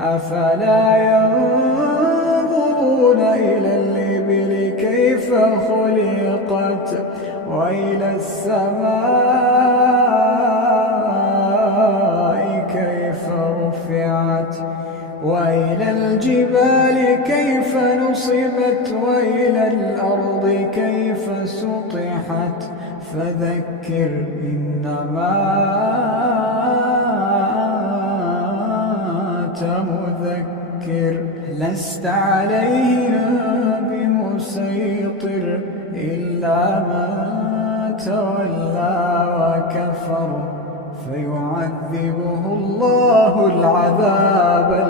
أفلا ينظرون إلى الإبل كيف خلقت وإلى السماء كيف رفعت وإلى الجبال كيف نصبت وإلى الأرض كيف سطحت فذكر إنما أنت مذكر لست عليهم بمسيطر إلا من تولى وكفر فيعذبه الله العذاب